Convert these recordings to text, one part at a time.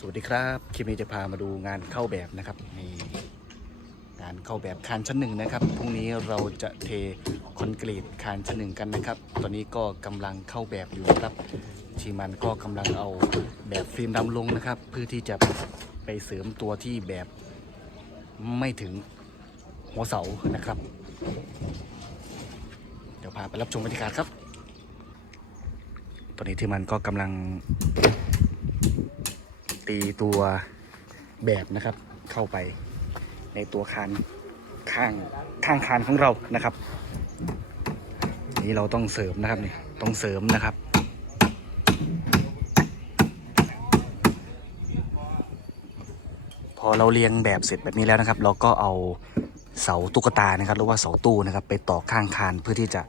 สวัสดีครับคลิปนี้จะพามาดูงานเข้าแบบนะครับนี่งานเข้าแบบคานชั้นหนึ่งนะครับพรุ่งนี้เราจะเทคอนกรีตคานชั้นหนึ่งกันนะครับ ตอนนี้ก็กำลังเข้าแบบอยู่ครับ ทีมงานก็กำลังเอาแบบฟิล์มดำลงนะครับ เพื่อที่จะไปเสริมตัวที่แบบไม่ถึงหัวเสานะครับ เดี๋ยวพาไปรับชมบรรยากาศครับ ตอนนี้ทีมงานก็กำลัง ตีตัวแบบนะครับ เข้าไปในตัวคานข้างข้างคานของเรานะครับ นี่เราต้องเสริมนะครับนี่ต้องเสริมนะครับพอเราเรียงแบบเสร็จแบบนี้แล้วนะครับ เราก็เอาเสาตุ๊กตานะครับหรือว่าเสาตู้นะครับ ไปต่อข้างคานเพื่อที่จะ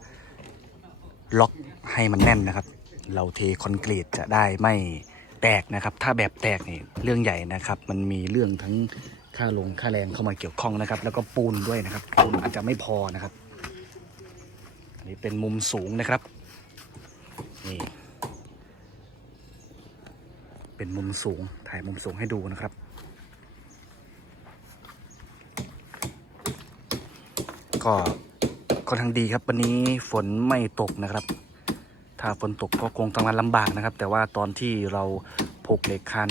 ล็อกให้มันแน่นนะครับ เราเทคอนกรีตจะได้ไม่ แตกนะครับ ถ้าแบบแตกนี่เรื่องใหญ่นะครับ มันมีเรื่องทั้งค่าลงค่าแรงเข้ามาเกี่ยวข้องนะครับ แล้วก็ปูนด้วยนะครับปูนอาจจะไม่พอนะครับอันนี้เป็นมุมสูงนะครับนี่เป็นมุมสูงถ่ายมุมสูงให้ดูนะครับก็ค่อนข้างดีครับวันนี้ฝนไม่ตกนะครับ ถ้าฝนตกก็คงทำงานลำบากนะครับ แต่ว่าตอนที่เราผูกเหล็กคัน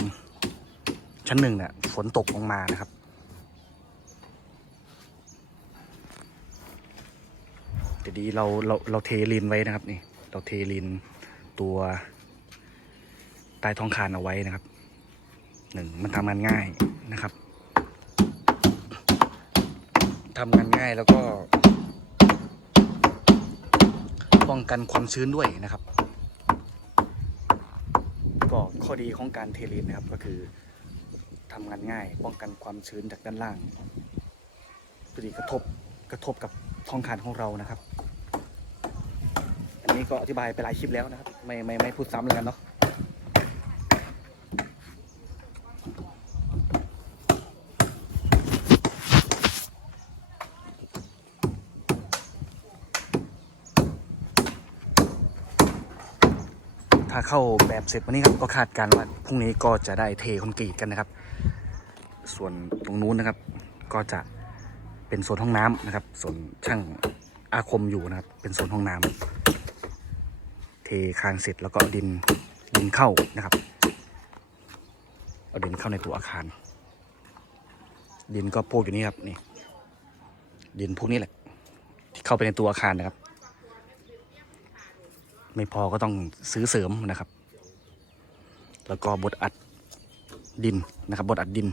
ชั้นหนึ่งเนี่ยฝนตกลงมานะครับแต่ดีเราเราเราเทลินไว้นะครับนี่ เราเทลินตัวใต้ท้องคานเอาไว้นะครับหนึ่งมันทำงานง่ายนะครับทำงานง่ายแล้วก็ ป้องกันความชื้นด้วยนะครับ ก็ข้อดีของการเทเลนนะครับก็คือทำงานง่าย ป้องกันความชื้นจากด้านล่างพอดีกระทบกระทบกับท้องคานของเรานะครับ อันนี้ก็อธิบายไปหลายคลิปแล้วนะครับ ไม่ไม่ไม่พูดซ้ำเลยกันเนาะาเข้าแบบเสร็จวันนี้ครับก็คาดการว่าพรุ่งนี้ก็จะได้เทคอนกรีตกันนะครับ ส่วนตรงนู้นนะครับก็จะเป็นโซนห้องน้ำนะครับส่วนช่างอาคมอยู่นะครับ เป็นโซนห้องน้ำเทคานเสร็จแล้วก็ดินดินเข้านะครับเอาดินเข้าในตัวอาคาร ดินก็โปกอยู่นี่ครับนี่ดินพวกนี้แหละ ที่เข้าไปในตัวอาคารนะครับ ไม่พอก็ต้องซื้อเสริมนะครับ แล้วก็บดอัดดินนะครับบดอัดดิน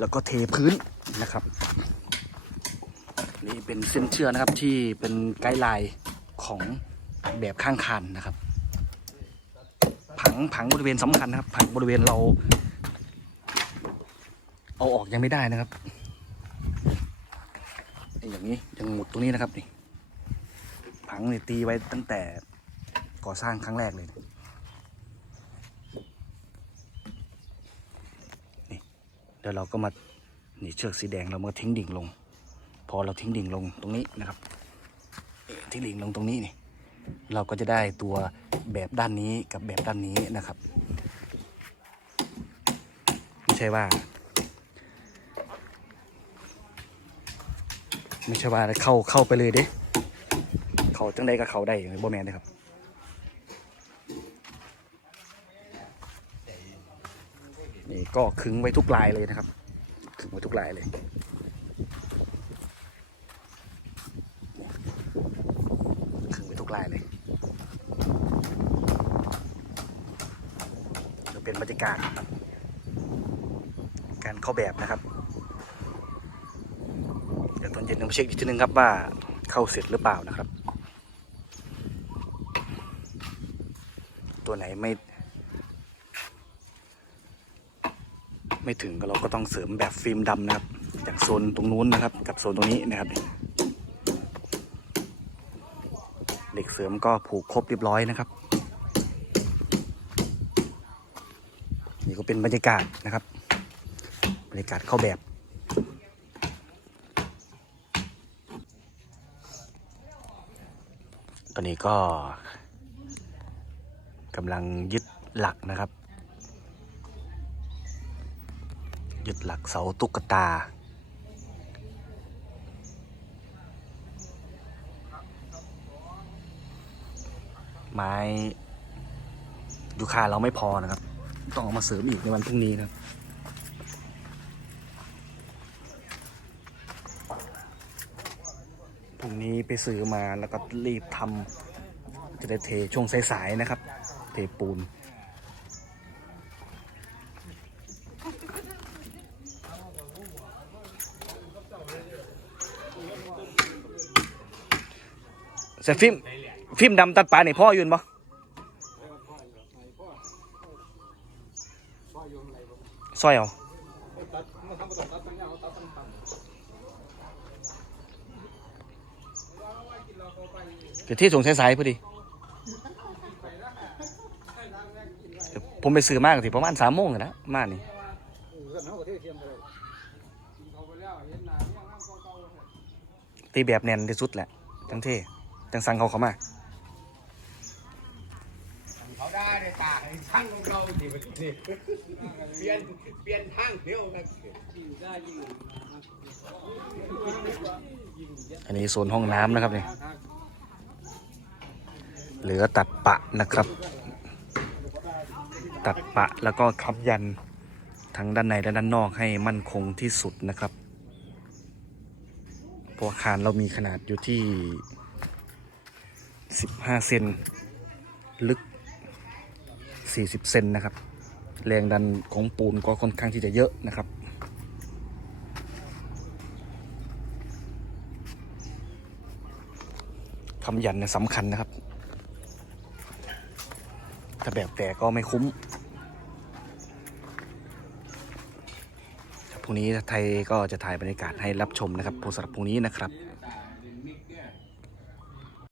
แล้วก็เทพื้นนะครับ นี่เป็นเส้นเชือกนะครับที่เป็นไกด์ไลน์ของแบบข้างคานนะครับ ผังผังบริเวณสำคัญนะครับ ผังบริเวณเรา เอาออกยังไม่ได้นะครับนี่อย่างนี้ยังหมุดตรงนี้นะครับนี่ผังเนี่ยตีไว้ตั้งแต่ ก่อสร้างครั้งแรกเลยนี่เดี๋ยวเราก็มานี่เชือกสีแดงเรามาทิ้งดิ่งลง พอเราทิ้งดิ่งลงตรงนี้นะครับทิ้งดิ่งลงตรงนี้นี่เราก็จะได้ตัวแบบด้านนี้กับแบบด้านนี้นะครับ ไม่ใช่ว่า ไม่ใช่ว่าเข้าเข้าไปเลยเด้เขาจังได้ก็เขาได้บ่แมนนะครับ ก็ขึงไว้ทุกลายเลยนะครับ ขึงไว้ทุกลายเลย ขึงไว้ทุกลายเลยจะเป็นบรรยากาศการเข้าแบบนะครับ เดี๋ยวตอนเย็นเรามาเช็คอีกทีนึงครับว่าเข้าเสร็จหรือเปล่านะครับ ตัวไหนไม่ ไม่ถึงก็เราก็ต้องเสริมแบบฟิล์มดำนะครับ จากโซนตรงนู้นนะครับ กับโซนตรงนี้นะครับเหล็กเสริมก็ผูกครบเรียบร้อยนะครับ นี่ก็เป็นบรรยากาศนะครับ บรรยากาศเข้าแบบตอนนี้ก็กำลังยึดหลักนะครับ ยึดหลักเสาตุ๊กตา ไม้ยูคาเราไม่พอนะครับ ต้องเอามาเสริมอีกในวันพรุ่งนี้นะครับพรุ่งนี้ไปซื้อมาแล้วก็รีบทำจะได้เทช่วงสายๆนะครับ เทปูน เสฟิล์มฟิล์มดำตัดปลาเนี่พ่อยืนบ่ซอยเอาเดี๋ยวที่ส่งสายๆพอดี ผมไปซื้อมากทีประมาณสามโมงนะมานี่ตีแบบแน่นที่สุดแหละทั้งเท่ จังสั่งเขาเขามาเขาได้ในตาให้ช่างของเราสิมันนี่เปลี่ยนเปลี่ยนทางเที่ยวกันอันนี้โซนห้องน้ำนะครับเนี่ยเหลือตัดปะนะครับ ตัดปะแล้วก็คับยันทั้งด้านในและด้านนอกให้มั่นคงที่สุดนะครับเพราะอาคารเรามีขนาดอยู่ที่ 15เซนลึก40เซนนะครับ แรงดันของปูนก็ค่อนข้างที่จะเยอะนะครับคำยันเนี่ยสำคัญนะครับ ถ้าแบบแตกก็ไม่คุ้มพรุ่งนี้ไทยก็จะถ่ายบรรยากาศให้รับชมนะครับสำหรับพรุ่งนี้นะครับ